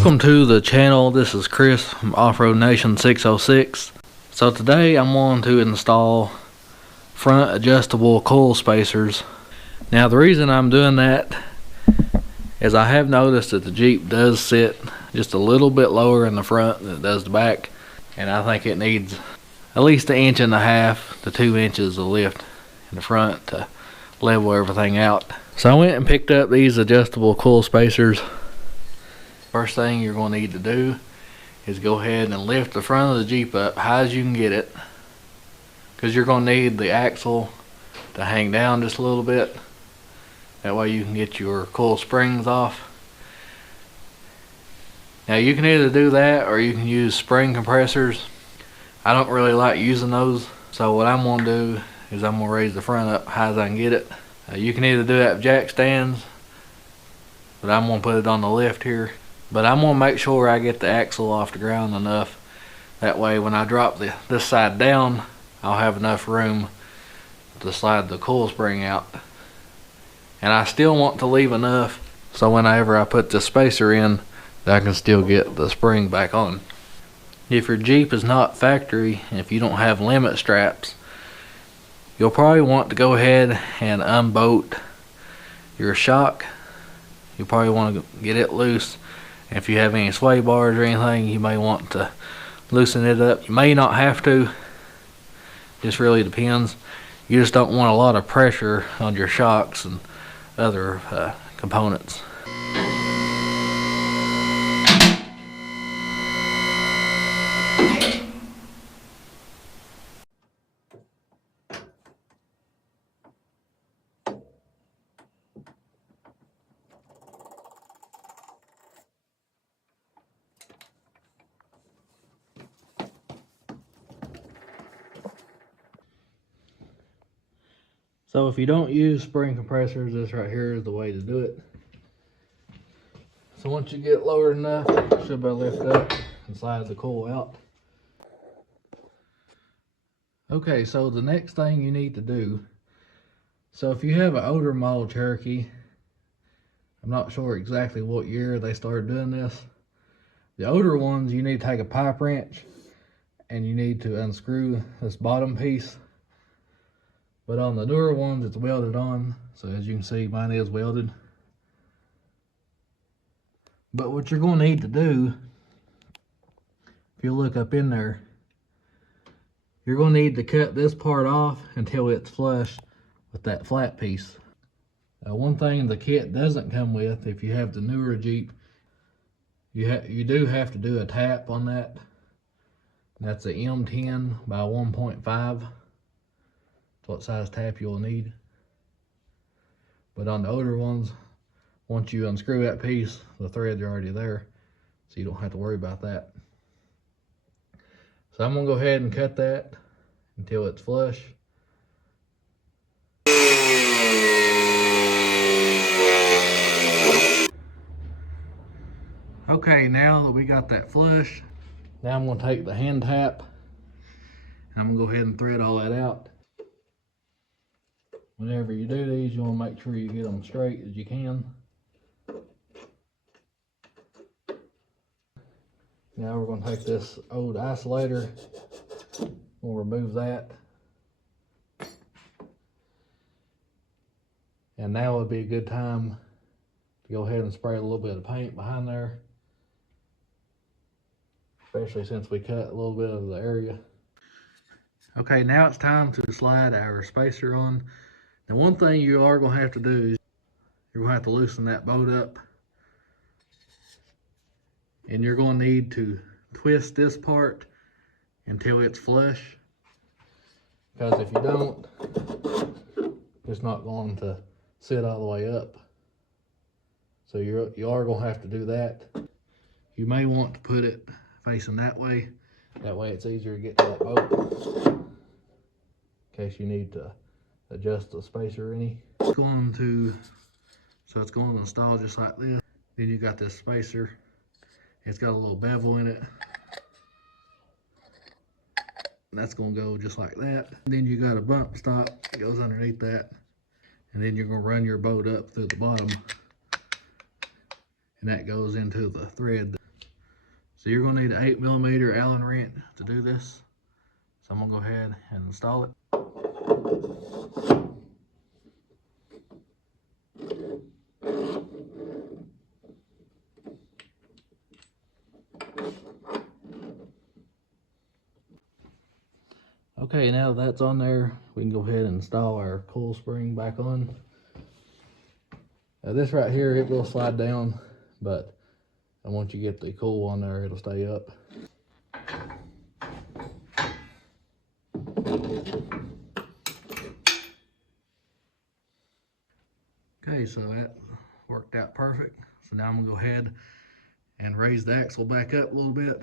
Welcome to the channel. This is Chris from Offroad Nation 606. So today I'm going to install front adjustable coil spacers. Now the reason I'm doing that is I have noticed that the Jeep does sit just a little bit lower in the front than it does the back, and I think it needs at least 1.5 inches to 2 inches of lift in the front to level everything out. So I went and picked up these adjustable coil spacers. First thing you're going to need to do is go ahead and lift the front of the Jeep up high as you can get it, because you're going to need the axle to hang down just a little bit. That way you can get your coil springs off. Now you can either do that or you can use spring compressors. I don't really like using those, so what I'm going to do is I'm going to raise the front up high as I can get it. You can either do that with jack stands, but I'm going to put it on the lift here. But I'm going to make sure I get the axle off the ground enough. That way when I drop this side down, I'll have enough room to slide the coil spring out. And I still want to leave enough so whenever I put the spacer in, that I can still get the spring back on. If your Jeep is not factory, if you don't have limit straps, you'll probably want to go ahead and unbolt your shock. You probably want to get it loose. If you have any sway bars or anything, you may want to loosen it up. You may not have to. Just really depends. You just don't want a lot of pressure on your shocks and other components. So if you don't use spring compressors, this right here is the way to do it. So once you get lower enough, you should be able to lift up and slide the coil out. Okay, so the next thing you need to do, so if you have an older model Cherokee, I'm not sure exactly what year they started doing this. The older ones, you need to take a pipe wrench and you need to unscrew this bottom piece. But on the newer ones, it's welded on. So as you can see, mine is welded. But what you're going to need to do, if you look up in there, you're going to need to cut this part off until it's flush with that flat piece. One thing the kit doesn't come with, if you have the newer Jeep, you do have to do a tap on that. That's a M10 by 1.5. What size tap you'll need. But on the older ones, once you unscrew that piece, the threads are already there, so you don't have to worry about that. So I'm gonna go ahead and cut that until it's flush. Okay, now that we got that flush, now I'm gonna take the hand tap and I'm gonna go ahead and thread all that out. Whenever you do these, you want to make sure you get them straight as you can. Now we're going to take this old isolator, we'll remove that. And now would be a good time to go ahead and spray a little bit of paint behind there, especially since we cut a little bit of the area. Okay, now it's time to slide our spacer on. Now one thing you are going to have to do is you're going to have to loosen that bolt up. And you're going to need to twist this part until it's flush. Because if you don't, it's not going to sit all the way up. So you are going to have to do that. You may want to put it facing that way. That way it's easier to get to that bolt. In case you need to adjust the spacer any. It's going to install just like this. Then you got this spacer. It's got a little bevel in it. And that's going to go just like that. And then you got a bump stop that goes underneath that. And then you're going to run your bolt up through the bottom. And that goes into the thread So you're going to need an 8mm Allen wrench to do this. So I'm going to go ahead and install it. Okay, now that's on there, we can go ahead and install our coil spring back on. This right here, it will slide down, but once you get the coil on there, it'll stay up. Okay, so that worked out perfect. So now I'm gonna go ahead and raise the axle back up a little bit.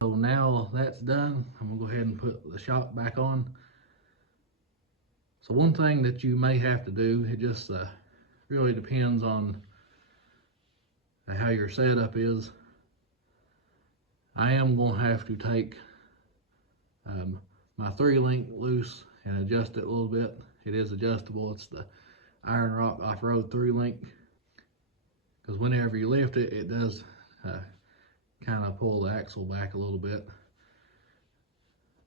So now that's done, I'm gonna go ahead and put the shock back on. So one thing that you may have to do, it just really depends on how your setup is. I am gonna have to take my 3-link loose and adjust it a little bit. It is adjustable. It's the Iron Rock Offroad 3-link. Because whenever you lift it, it does kind of pull the axle back a little bit.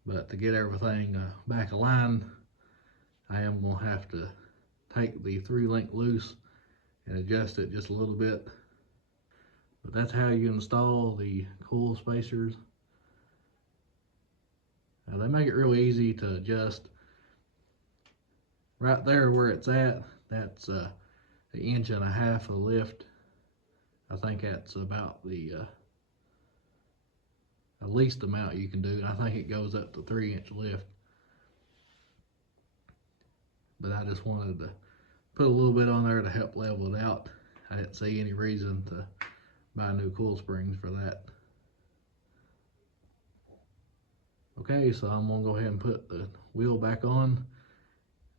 But to get everything back aligned, I am going to have to take the 3-link loose and adjust it just a little bit. But that's how you install the coil spacers. They make it real easy to adjust. Right there where it's at, that's an 1.5 inches of lift. I think that's about the least amount you can do, and I think it goes up to 3-inch lift. But I just wanted to put a little bit on there to help level it out. I didn't see any reason to buy new coil springs for that. Okay, so I'm gonna go ahead and put the wheel back on,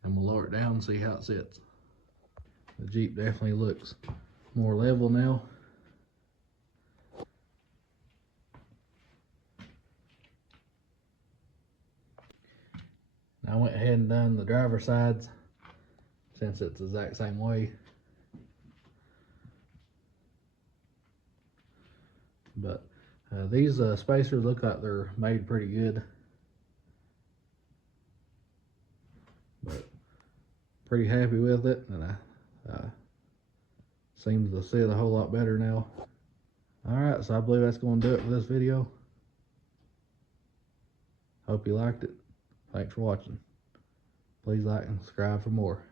and we'll lower it down and see how it sits. The Jeep definitely looks more level now. Now I went ahead and done the driver's sides since it's the exact same way. But these spacers look like they're made pretty good. But pretty happy with it, and I seems to sit a whole lot better now. Alright, so I believe that's going to do it for this video. Hope you liked it. Thanks for watching. Please like and subscribe for more.